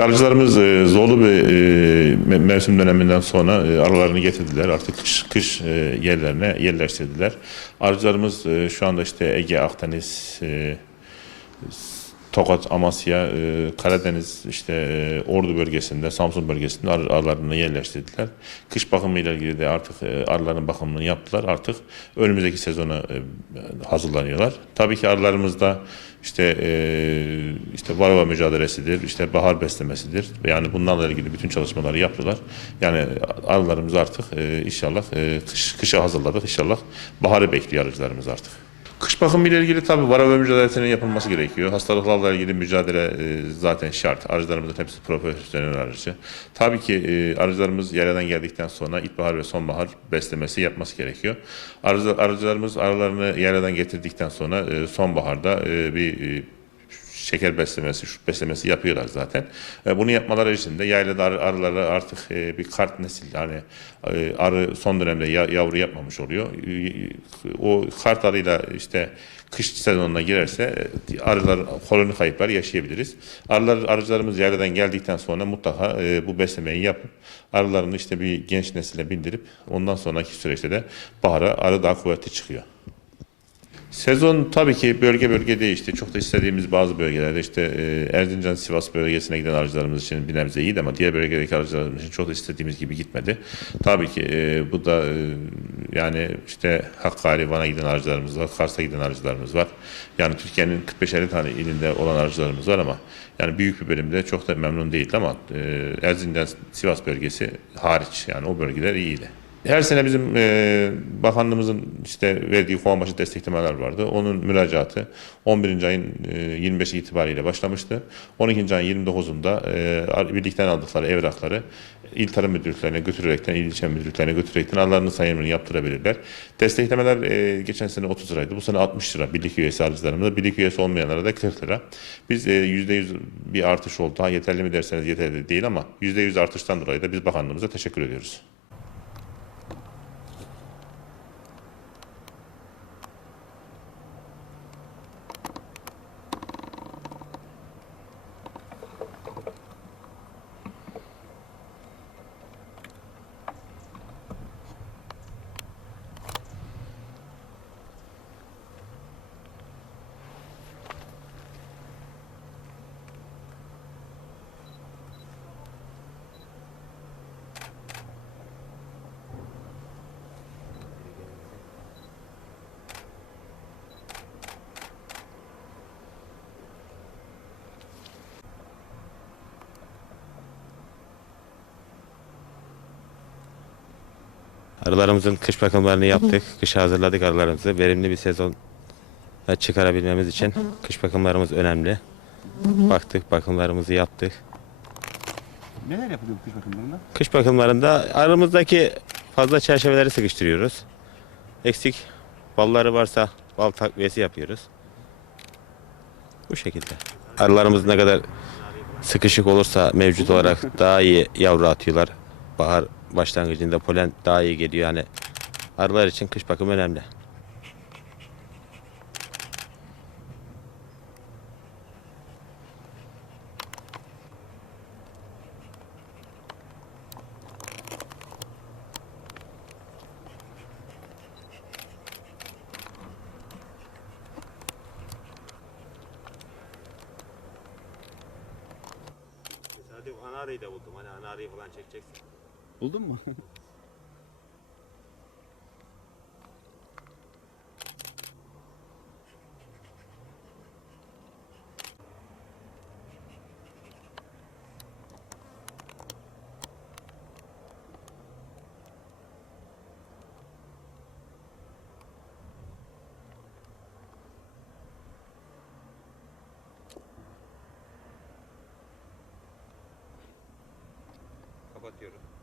ki e, zorlu bir e, me- mevsim döneminden sonra e, arılarını getirdiler. Artık kış, kış e, yerlerine yerleştirdiler. Arıcılarımız e, şu anda işte Ege, Akdeniz, e, Tokat, Amasya, e, Karadeniz, işte e, Ordu bölgesinde, Samsun bölgesinde ar- arılarını yerleştirdiler. Kış bakımıyla ilgili de artık e, arıların bakımını yaptılar. Artık önümüzdeki sezona e, hazırlanıyorlar. Tabii ki arılarımızda işte e, işte varroa mücadelesidir, işte bahar beslemesidir. Yani bunlarla ilgili bütün çalışmaları yaptılar. Yani arılarımız artık inşallah kış, kışa hazırladık. İnşallah baharı bekliyor arıcılarımız artık. Kış bakımı ile ilgili tabii varroa mücadelesinin yapılması gerekiyor. Hastalıklarla ilgili mücadele e, zaten şart. Arıcılarımızın hepsi profesyonel arıcı. Tabii ki e, arıcılarımız yerden geldikten sonra ilkbahar ve sonbahar beslemesi yapması gerekiyor. Arıcı, arıcılarımız arılarını yerden getirdikten sonra e, sonbaharda e, bir şeker beslemesi, şut beslemesi yapıyorlar zaten. E, bunu yapmaları için de yaylada arı, artık e, bir kart nesil yani e, arı son dönemde ya- yavru yapmamış oluyor. E, o kart arıyla işte kış sezonuna girerse e, arılar koloni kayıpları yaşayabiliriz. Arılar arıcılarımız yayladan geldikten sonra mutlaka e, bu beslemeyi yapıp arılarını işte bir genç nesile bindirip ondan sonraki süreçte de bahara arı daha kuvvetli çıkıyor. Sezon tabii ki bölge bölge değişti. Çok da istediğimiz bazı bölgelerde işte e, Erzincan, Sivas bölgesine giden arıcılarımız için bir nebze iyiydi ama diğer bölgedeki arıcılarımız için çok da istediğimiz gibi gitmedi. Tabii ki e, bu da e, yani işte Hakkari, Van'a giden arıcılarımız var, Kars'a giden arıcılarımız var. Yani Türkiye'nin 45-50 tane ilinde olan arıcılarımız var ama yani büyük bir bölümde çok da memnun değildi ama Erzincan, Sivas bölgesi hariç yani o bölgeler iyiydi. Her sene bizim e, bakanlığımızın işte verdiği kovan başı desteklemeler vardı. Onun müracaatı 11. ayın e, 25 itibariyle başlamıştı. 12. ayın 29'unda e, birlikten aldıkları evrakları il tarım müdürlüklerine götürerekten, il ilçe müdürlüklerine götürerekten arılarının sayımını yaptırabilirler. Desteklemeler e, geçen sene 30 liraydı. Bu sene 60 lira birlik üyesi arıcılarımızda. Birlik üyesi olmayanlara da 40 lira. Biz e, %100 bir artış oldu. Ha, yeterli mi derseniz yeterli değil ama %100 artıştan dolayı da biz bakanlığımıza teşekkür ediyoruz. Arılarımızın kış bakımlarını yaptık. Kışa hazırladık arılarımızı. Verimli bir sezon çıkarabilmemiz için kış bakımlarımız önemli. Baktık, bakımlarımızı yaptık. Neler yapılıyor bu kış bakımlarında? Kış bakımlarında aramızdaki fazla çerçeveleri sıkıştırıyoruz. Eksik balları varsa bal takviyesi yapıyoruz. Bu şekilde. Arılarımız ne kadar sıkışık olursa mevcut olarak daha iyi yavru atıyorlar. Bahar başlangıcında polen daha iyi geliyor. Yani arılar için kış bakımı önemli. Hadi ana arıyı da buldum. Hani ana arıyı falan çekeceksin. Buldun mu? Kapatıyorum.